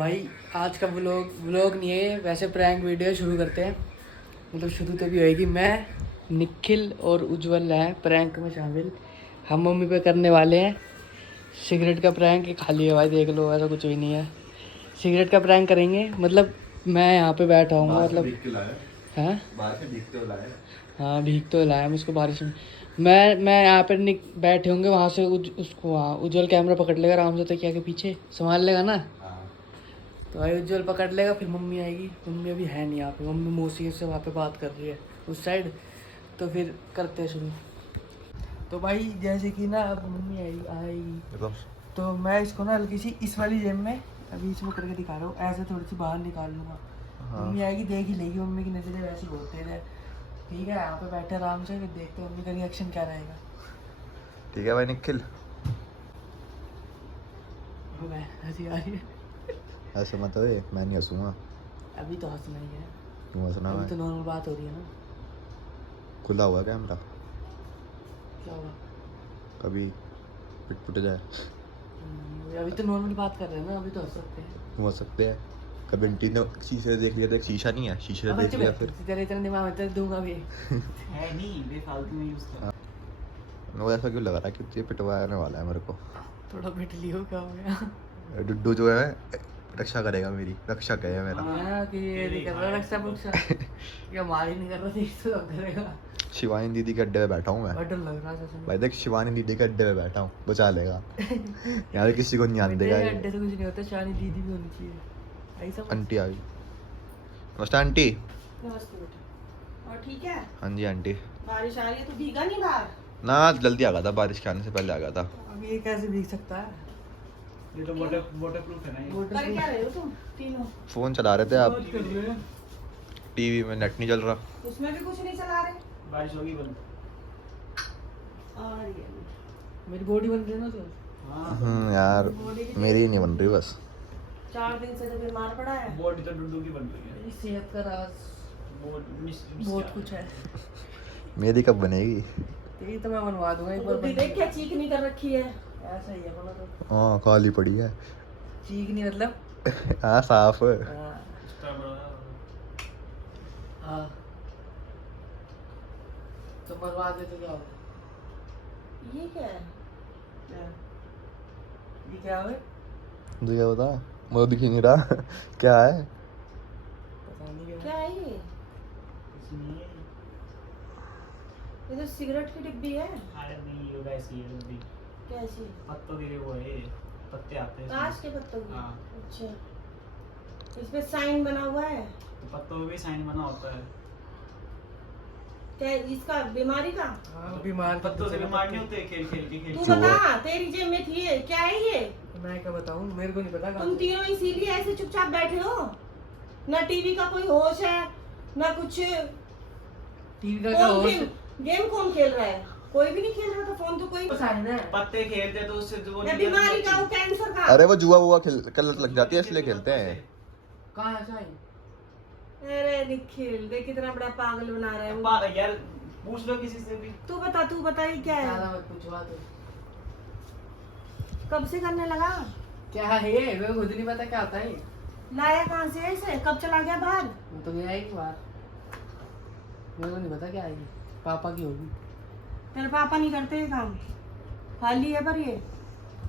भाई आज का व्लॉग नहीं है, वैसे प्रैंक वीडियो शुरू करते हैं। मतलब शुरू तो भी होएगी। मैं, निखिल और उज्जवल हैं प्रैंक में शामिल। हम मम्मी पे करने वाले हैं सिगरेट का प्रैंक। ये खाली है भाई, देख लो, ऐसा कुछ भी नहीं है। सिगरेट का प्रैंक करेंगे। मतलब मैं यहाँ पे बैठा हूँ, मतलब हैं, हाँ भीग तो लाया मैं इसको बारिश में। मैं यहाँ पे बैठे होंगे, वहाँ से उसको वहाँ उज्जवल कैमरा पकड़ लेगा आराम से, तकिया के पीछे संभाल लेगा ना। तो भाई उज्जवल पकड़ लेगा, फिर मम्मी आएगी। मम्मी अभी है नहीं यहाँ पे, मम्मी मौसी से वहाँ पे बात कर रही है उस साइड। तो फिर करते हैं शुरू। तो भाई जैसे कि ना अब मम्मी आएगी तो मैं इसको ना हल्की सी इस वाली जेब में अभी इसमें करके दिखा रहा हूँ, ऐसे थोड़ी सी बाहर निकाल लूँगा। हाँ। मम्मी आएगी, देख ही लेगी। मम्मी की नज़रें वैसी बहुत तेज है। ठीक है, यहाँ पे बैठे आराम से, फिर देखते हैं मम्मी का रिएक्शन क्या रहेगा। ठीक है भाई निखिल, हंसी आ रही है। ऐसा मत है, मैं नहीं हंसूंगा। अभी तो हंसना ही है, क्यों हंसना? अभी है तो नॉर्मल बात हो रही है ना। खुला हुआ कैमरा, क्या होगा? कभी पिट पुट जाए। अभी तो नॉर्मल बात कर रहे हैं ना, अभी तो हंस सकते हैं। क्यों हंस सकते हैं? कभी आंटी ने शीशे से देख लिया तो एक शीशा नहीं है, शीशे से देख लिया फिर तेरे इतना दिमाग में तेरे दूंगा भी है नहीं, बेफालतू में यूज कर। मेरे को ऐसा क्यों लग रहा है कि ये पिटवाने वाला है मेरे को। थोड़ा पिट लियो, क्या हो गया? डुड्डू जो है रक्षा करेगा, मेरी रक्षा है मेरा। हाँ कि ये नहीं कर रहा रक्षा पुक्षा क्या मारी नहीं कर रहा थी, तो अब करेगा। शिवानी दीदी के अड्डे पे बैठा हूँ मैं। बड़ा डर लग रहा है भाई देख, शिवानी दीदी के अड्डे पे बैठा हूँ, बचा लेगा। यार किसी को नहीं आने देगा। अड्डे से कुछ नहीं होता, शिवानी दीदी भी होनी चाहिए ऐसा। आंटी आ गई। नमस्ते आंटी। नमस्ते बेटा। और ठीक है? हाँ जी आंटी। बारिश आ रही है तो भीगा नहीं बाहर? ना जल्दी आ गया था, बारिश के आने से पहले आ गया था। अब ये कैसे भीग सकता है? ये तो वाटरप्रूफ है ना ये। कर क्या रहे हो तुम तीनों? फोन चला रहे थे आप। टीवी में नेट नहीं चल रहा। उसमें भी कुछ नहीं चला रहे? बारिश होगी बंद। और ये मेरी बॉडी बन रही है ना तो। हाँ यार मेरी ही नहीं बन रही बस। 4 दिन से तो बीमार पड़ा है। बॉडी तो डुड्डू की बन रही है। मेरी सेहत का राज बहुत कुछ है। मेरी कब बनेगी? ये तो मैं बनवा दूंगा एक बार। बुद्धि देख क्या चीख नहीं कर रखी है। ऐसा ही है बोला तो। हाँ काली पड़ी है। चीख नहीं मतलब हाँ साफ। हाँ तो बनवा दे तो क्या होगा? ये क्या है? ये क्या है? मुझे क्या पता, मुझे दिख ही नहीं रहा। क्या है? पता नहीं क्या है ये? ये तो सिगरेट की डिब्बी है। अरे नहीं ये वैसी है भी। कैसी? पत्तों के लिए वो है, पत्ते आते हैं कांच के पत्तों की? हाँ। अच्छा, इस पे साइन बना हुआ है। तो पत्तों में भी साइन बना होता है। क्या इसका बीमारी का? हाँ बीमार पत्तों से बीमार नहीं होते, खेल खेल के तू खेल। बता, तेरी जेब में थी ये, क्या है ये? मैं क्या बताऊं, मेरे को नहीं पता। तुम तीनों इसीलिए ऐसे चुपचाप बैठे हो? ना टीवी का कोई होश है ना कुछ। टीवी का क्या होश? गेम कौन खेल रहा है? कोई भी नहीं खेल रहा था। फोन तो कोई पत्ते खेलते तो उससे जो वो या बीमारी का, वो कैंसर का। अरे वो जुआ वुआ खेल लग जाती है इसलिए खेलते हैं। कहाँ है साइन? अरे निखिल देख कितना बड़ा पागल बना रहा है वो। पागल यार, पूछ लो किसी से भी। तू बता ये क्या है? ज्यादा मत पूछवा तो। कब से करने लगा? क्या है ये? मेरे को खुद नहीं पता क्या होता है। लाया कहाँ से है इसे? कब चला गया बाहर? मैं तो गया ही नहीं बाहर, मेरे को नहीं पता क्या आएगी। पापा की होगी। तेरे पापा नहीं करते ये काम? खाली है पर ये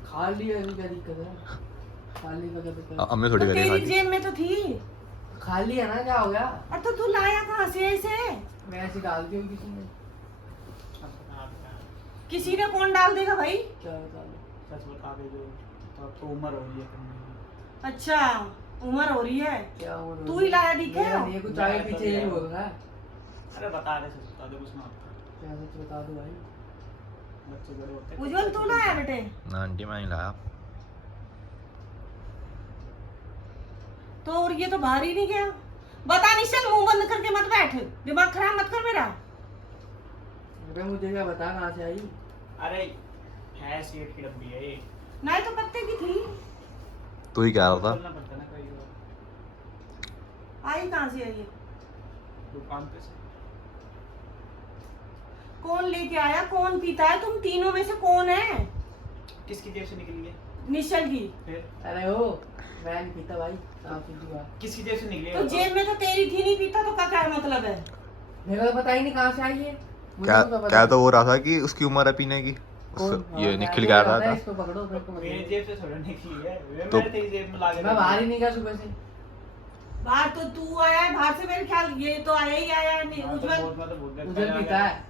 खाली है, क्या दिक्कत है? खाली का क्या दिक्कत है? हमने थोड़ी तो करी तेरी खाली। जेब में तो थी। खाली है ना, क्या हो गया? अरे तो तू लाया कहाँ से है इसे? मैं ऐसे डाल दी होगी किसी ने। किसी ने कौन डाल देगा भाई? क्या बता दो? सच बता दे जो, तो अब तो उम्र हो रही है करने की। अच्छा उम्र हो रही है। क्या हो रहा है? तू ही लाया दिखे मेरा हो? नहीं है, कुछ आगे पीछे ये बोल रहा है। अरे बता दे, सच बता दे, कुछ ना होता। क्या सच बता दो भाई? बच्चे बड़े होते हैं। उज्जवल तू लाया बेटे? ना आंटी मैं नहीं लाया। तो और ये तो बाहर ही नहीं गया। बता निश्चल, मुंह बंद करके मत बैठ, दिमाग खराब मत कर मेरा। अरे मुझे क्या बता कहाँ से आई? अरे है सीट की डब्बी है ये। नहीं तो पत्ते की थी। तू ही कह रहा था। बोलना पड़ता ना कई बार। आई कहाँ से आई ये? दुकान पे से। कौन लेके आया? कौन पीता है? तुम तीनों में से कौन है? किसकी जेब से निकली है? निश्चल की। फिर अरे हो मैं नहीं पीता भाई, आप पीती बात। किसी जेब से निकले तो जेब में तो तेरी थी, नहीं पीता तो क्या मतलब है? मेरे को पता ही नहीं कहाँ से आई है। मुझे क्या तो पता क्या है। तो हो रहा था कि उसकी उम्र है पीने की। कौन? ये हाँ, निखिल मैं कह तो रहा आता है, था। इसको पकड़ो मेरे को मत मेरी दो। जेब से थोड़ा निकली है, तो- मैंने तेरी जेब में ला के मैं बाहर ही नहीं गया सुबह से। बाहर तो तू आया है, बाहर से मेरे ख्याल ये तो आया ही आया है। नहीं, उज्जवल उधर पीता है।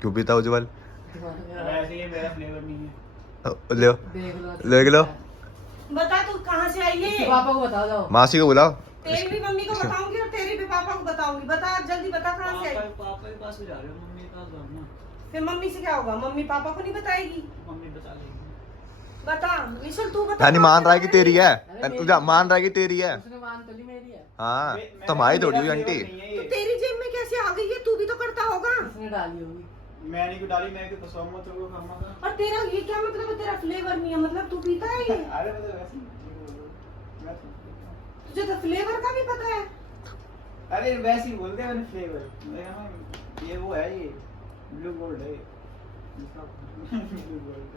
क्यों पीता उज्जवल? वैसे ये मेरा फ्लेवर नहीं है। ले देख लो देख लो। बता तू कहाँ से आई इसके है? पापा को बता दो। मासी को बुलाओ। तेरी भी मम्मी को बताऊंगी और तेरी भी पापा को बताऊंगी। बता जल्दी बता कहाँ से आई? पापा के पास जा रहे हो, मम्मी के पास जाओ ना। फिर मम्मी से क्या होगा? मम्मी पापा को नहीं बताएगी? मम्मी बता लेगी। बता निशल, तू बता। यानी मान रहा है कि तेरी है। अरे मेरी- मान रहा है कि तेरी है। उसने मान तो ली मेरी है। हाँ मैं- तुम्हारी मेरा थोड़ी हुई फ्लेवर आंटी। नहीं है तो ये। तेरी जेब में कैसे आ गई है? तू भी तो करता होगा। उसने डाली होगी। मैंने क्यों डाली, मैं क्यों फंसाऊं मत को खामा का। और तेरा ये क्या मतलब है? तेरा फ्लेवर नहीं है मतलब तू पीता है ये? अरे मतलब वैसे ही, मैं तो- तुझे तो फ्लेवर का भी पता है? अरे वैसे ही बोलते हैं मैंने फ्लेवर। मैं कहा ये वो है, ये ब्लू गोल्ड है। Blue gold.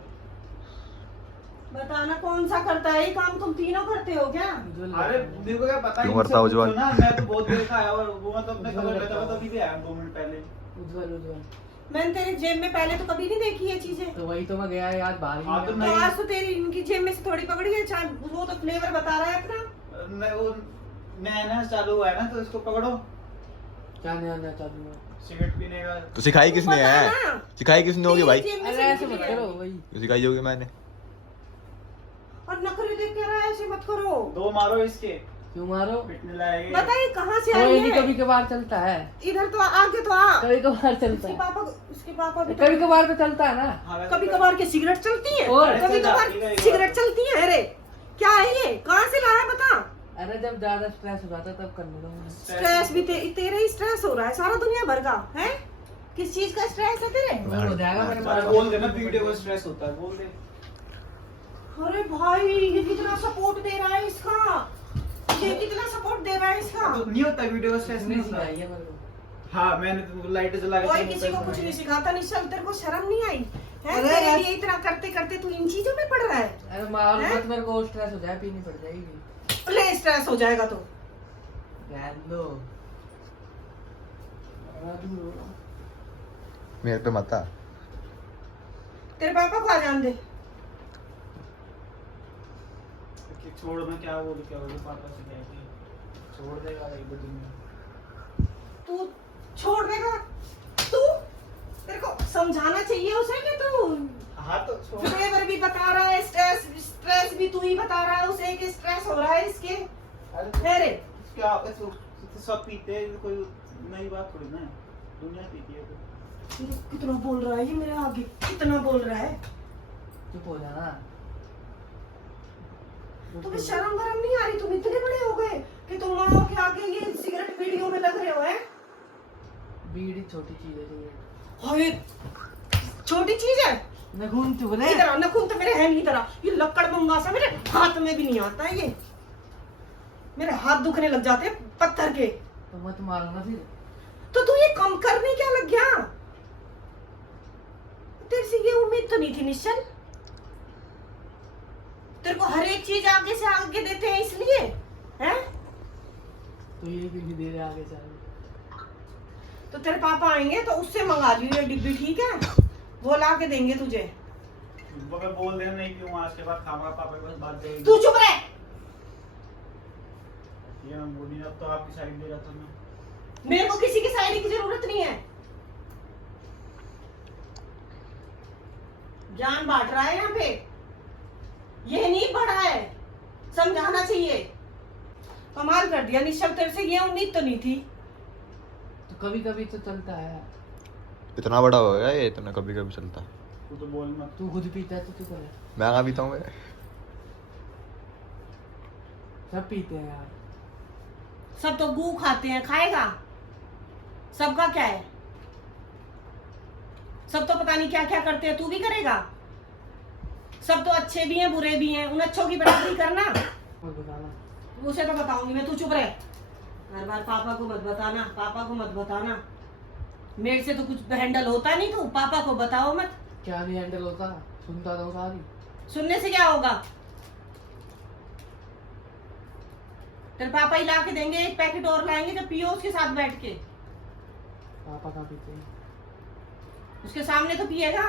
बताना कौन सा करता है ये काम? तुम तीनों करते हो क्या? उज्जवल अरे मेरे को क्या पता क्यों इनसे करता है उज्जवल? पूछो ना, मैं तो बहुत देर का आया और वो तो अपने उज्जवल कवर करता बैठा है। हुआ, तभी भी आया 2 मिनट पहले। उज्जवल उज्जवल। मैंने तेरी जेब में पहले तो कभी नहीं देखी ये चीजें। तो वही तो मैं गया यार बाहर ही हाँ, नहीं तो गया। तो नहीं। आज तो तेरी इनकी जेब में से थोड़ी पकड़ी है। चाहे वो तो फ्लेवर बता रहा है अपना। मैं वो नया चालू हुआ है ना, तो इसको पकड़ो। क्या नया नया चालू है? सिगरेट पीने का। तो सिखाई किसने बता है? ना। सिखाई किसने होगी भाई? तेरी जेब में अरे से ऐसे निकली मत है। करो वही। जो सिखाई होगी मैंने। और नखरे देख कह रहा है ऐसे मत करो। 2 मारो इसके, क्यों मारो? पिटने लायक। बता ये कहाँ से तो आई ये भी है? कभी कभार चलता है। इधर तो आगे तो आ। कभी कभार चलता है। उसके पापा भी कभी कभार तो चलता है ना। कभी कभार के सिगरेट चलती है और कभी कभार सिगरेट चलती है। अरे क्या है ये? कहाँ से लाया बता? अरे जब ज्यादा स्ट्रेस हो जाता है तब करने दो। स्ट्रेस भी तेरे ही स्ट्रेस हो रहा है। सारा दुनिया भर का है। किस चीज का स्ट्रेस है तेरे? वो हो जाएगा मेरे अरे बोल देना वीडियो को स्ट्रेस होता है, बोल दे। अरे भाई ये कितना सपोर्ट दे रहा है इसका। ये कितना सपोर्ट दे रहा है इसका। तो नहीं होता वीडियो को स्ट्रेस नहीं इसने होता। सिखाई है मेरे को। हाँ मैंने तो लाइट जला के कोई किसी को कुछ नहीं सिखाता। निश्चल तेरे को शर्म नहीं आई है? अरे तेरे यार। लिए इतना करते करते तू इन चीजों में पड़ रहा है। अरे मार हैं? मत, मेरे को स्ट्रेस हो जाए, पीनी पड़ जाएगी। ले स्ट्रेस हो जाएगा तो। रहने दो। दूर हो। मेरे पे मत आ। तेरे पापा को आ जान दे। छोड़, मैं क्या बोलूं पापा से क्या कि छोड़ देगा एक दो दिन में। तू छोड़ देगा? तू तेरे को समझाना चाहिए उसे कि तू हाँ तो छोड़। फ्लेवर भी बता रहा है, स्ट्रेस भी तू ही बता रहा है उसे कि स्ट्रेस हो रहा है इसके। अरे क्या तो सब पीते हैं, कोई नई बात थोड़ी ना है, दुनिया पीती है। तो ये कितना बोल रहा है ये मेरे आगे, कितना बोल रहा है। चुप हो जाना। तुम्हें शर्म वरम नहीं आ रही? तुम इतने बड़े हो गए कि तुम माँ के आगे ये सिगरेट वीडियो में लग रहे हो हैं? बीड़ी छोटी चीज है ये। हाय छोटी चीज है। नखून चुभ रहे। इधर आ, नखून तो मेरे है नहीं। इधर आ, ये लक्कड़ मंगा सा मेरे हाथ में भी नहीं आता है ये। मेरे हाथ दुखने लग जाते हैं पत्थर के। तो मत मारो ना फिर। तो तू ये कम करने क्या लग गया? तेरे से ये उम्मीद तो नहीं थी निश्चल। तेरे को हर एक चीज आगे से आगे देते हैं इसलिए हैं? तो ये भी नहीं दे रहे आगे से आगे। तो तेरे पापा आएंगे तो उससे मंगा लियो ये डिब्बी, ठीक है? वो ला के देंगे तुझे। मगर बोल देना नहीं कि आज के बाद खामा पापा के पास बात करेंगे। तू चुप रह। ये मैं बोली अब तो आपकी साइड दे जाता मैं। मेरे को किसी की साइड की जरूरत नहीं है। ज्ञान बांट रहा है यहाँ पे, ये नहीं बढ़ा है। समझाना चाहिए। कमाल कर दिया निश्चल, तेरे से ये उम्मीद तो नहीं थी। तो कभी कभी तो चलता है। इतना बड़ा हो गया ये, इतना कभी कभी चलता। तू तो बोल मत। तू खुद पीता है तो तू करे। मैं कहाँ पीता हूँ मैं? सब पीते हैं यार। सब तो गू खाते हैं, खाएगा। सबका क्या है? सब तो पता नहीं क्या क्या करते हैं, तू भी करेगा। सब तो अच्छे भी हैं बुरे भी हैं, उन अच्छों की बराबरी करना। और बताना। उसे तो बताऊंगी मैं, तू चुप रह। हर बार पापा को मत बताना, पापा को मत बताना। मेरे से तो कुछ हैंडल होता नहीं, तू पापा को बताओ मत। क्या नहीं हैंडल होता? सुनता तो सारी। सुनने से क्या होगा? तेरे पापा ही ला के देंगे, एक पैकेट और लाएंगे जब पियो उसके साथ बैठ के। पापा का पीते हैं। उसके सामने तो पिएगा।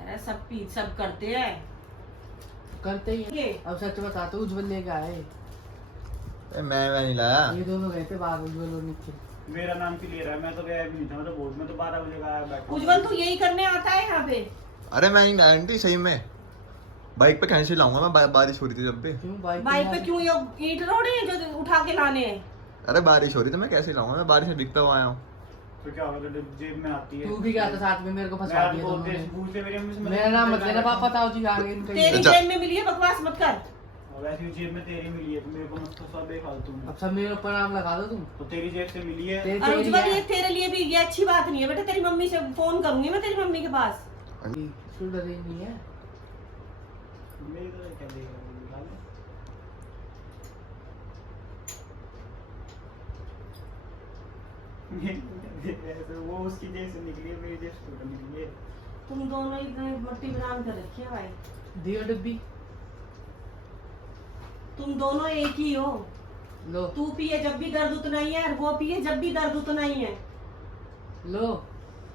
अरे सब करते हैं। करते ही ये। हैं। अब सच बताते उज्जवल लेके आए, मैं नहीं लाया। ये दोनों गए थे बाहर, उज्जवल और निखिल। मेरा नाम क्यों ले रहा है? मैं तो गया भी नहीं था, मैं तो बोर्ड में तो 12 बजे का आया बैठा। उज्जवल तू यही करने आता है यहाँ पे? अरे मैं नहीं लाया आंटी, सही में बाइक पे कैसे लाऊंगा मैं, बारिश हो रही थी जब भी। क्यों बाइक पे क्यों? ये ईंट रोड है जो उठा के लाने हैं। अरे बारिश हो रही थी, मैं कैसे लाऊंगा, मैं बारिश में भीगता हुआ आया हूँ। तो क्या होगा, तो जेब में आती है। तू भी गया था साथ में, मेरे को फंसा दिया दोनों ने। पूछ ले मेरी मम्मी से। मेरा नाम मत लेना पापा, ताऊ जी आगे इनका ही। तेरी अच्छा। जेब में मिली है, बकवास मत कर। और वैसे ही जेब में तेरी मिली है, तो मेरे को मत फंसा बेफालतू में। अब सब मेरे ऊपर नाम लगा दो तुम। तो तेरी जेब से मिली है। तेरी- और तेरी उज्जवल है। ये तेरे लिए भी ये अच्छी बात नहीं है बेटा। तेरी मम्मी से फोन करूंगी मैं, तेरी मम्मी के पास। क्यों डरे नहीं है? मेरी तो क्या देगा, निकाल ले। ऐसे वो उसकी जेब से निकली है, मेरी जेब से तो निकली है। तुम दोनों ही मट्टी बरान कर रखी है भाई। दियो डब्बी, तुम दोनों एक ही हो। लो तू पिए जब भी दर्द उतना ही है, और वो पिए जब भी दर्द उतना ही है। लो,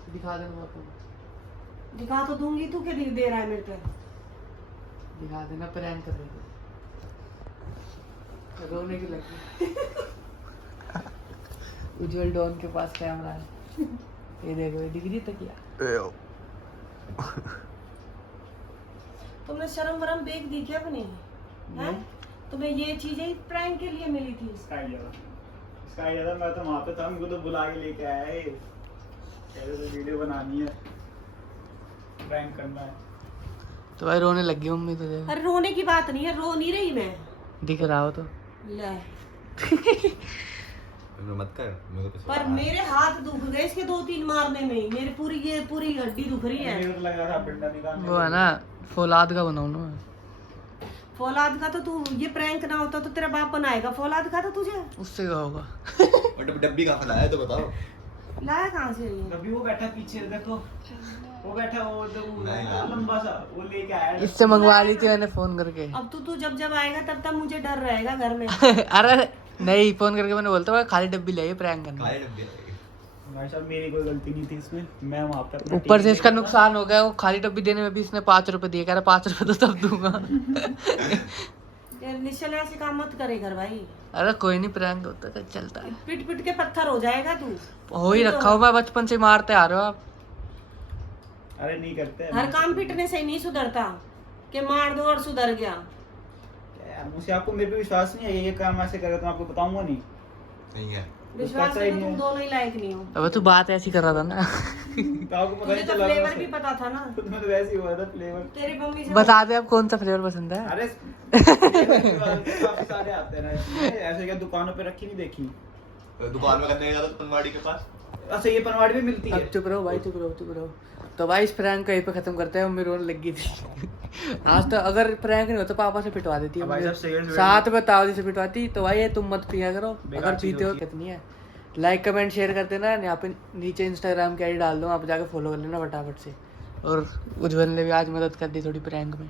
दिखा देना पापा को। दिखा तो दूंगी, तू क्या दे रहा है मेरे पे? दिखा देना, प्रैंक कर रहे थे। रोने की लगी। उज्जवल डॉन के पास कैमरा है। ये देखो, ये डिग्री तक किया। तुमने शर्म वरम देख दी क्या अपनी? हैं? तुम्हें ये चीजें प्रैंक के लिए मिली थी। इसका आइडिया था, मैं तो वहाँ पे था, मुझको तो बुला के लेके आया है। कहते तो वीडियो बनानी है, प्रैंक करना है। तो भाई रोने लगी मम्मी तो देखो। अरे रोने की बात नहीं है, रो नहीं रही मैं। दिख रहा हो तो। ले। मत कर, मेरे को पर मेरे हाथ दुख गए इसके 2-3 मारने में ही। मेरी पूरी हड्डी दुख रही है। मेरे को लग रहा था पिंडा निकालने वो है ना, फौलाद का बनाऊं ना। फौलाद का तो तू, ये प्रैंक ना होता तो तेरा बाप बनाएगा फौलाद का। तो तुझे उससे क्या होगा? और डब्बी कहाँ लाया है तो बताओ। लाया कहाँ से ये? अभी वो बैठा पीछे, देखो वो बैठा, वो जो नहीं यार। लंबा सा, वो लेके आया। इससे मंगवा ली थी मैंने फोन करके। अब तू जब आएगा तब मुझे डर रहेगा घर में। अरे नहीं, फोन करके मैंने बोलता हुआ खाली डब्बी ले प्रैंक करना। खाली डब्बी आएगी। भाई साहब मेरी कोई गलती नहीं थी इसमें, मैं वहाँ पे अपना ऊपर से टीवी इसका देखा था। नुकसान हो गया, वो खाली डब्बी देने में भी इसने 5 रुपए दिए। कह रहा 5 रुपए तो तब दूंगा। ये निश्चल ऐसे काम मत करे घर भाई। अरे कोई नहीं, प्रैंक होता है, चलता है। पिट के पत्थर हो जाएगा तू। हो ही रखा हो, मैं बचपन से मारते आ रहे हो आप। अरे नहीं करते हर काम पिटने से ही नहीं सुधरता कि मार दो और सुधर गया। क्या यार, मुझे आपको मेरे पे विश्वास नहीं है, ये काम ऐसे करेगा तो मैं आपको बताऊंगा नहीं। नहीं है। विश्वास पता ही करो, नहीं तुम है। दोनों ही लायक नहीं हो। अब तू बात ऐसी कर रहा था ना। तो आपको पता तुझे ही तो चला फ्लेवर भी पता था ना। खुद में तो वैसे ही हुआ था फ्लेवर। तेरी मम्मी से बता दे अब कौन सा फ्लेवर पसंद है। अरे काफी सारे आते हैं ना इसमें, ऐसे क्या दुकानों पे रखी नहीं देखी। तो दुकान में करने गया था पनवाड़ी के पास। अच्छा ये पनवाड़ी में मिलती है। अब चुप रहो भाई, चुप रहो। तो भाई इस प्रैंक को यहीं पे खत्म करते हैं। मम्मी रोने लगी थी। आज तो अगर प्रैंक नहीं होता पापा से पिटवा देती है भाई मुझे। साहब सिगरेट साथ में ताऊ से पिटवाती। तो भाई ये तुम मत पिया करो, बेकार अगर चीज़ पीते हो होती है। कितनी है। लाइक कमेंट शेयर कर देना। यहाँ पे नीचे इंस्टाग्राम की आईडी डाल दो, आप जाके फॉलो कर लेना फटाफट से। और उज्जवल ने भी आज मदद कर दी थोड़ी प्रैंक में।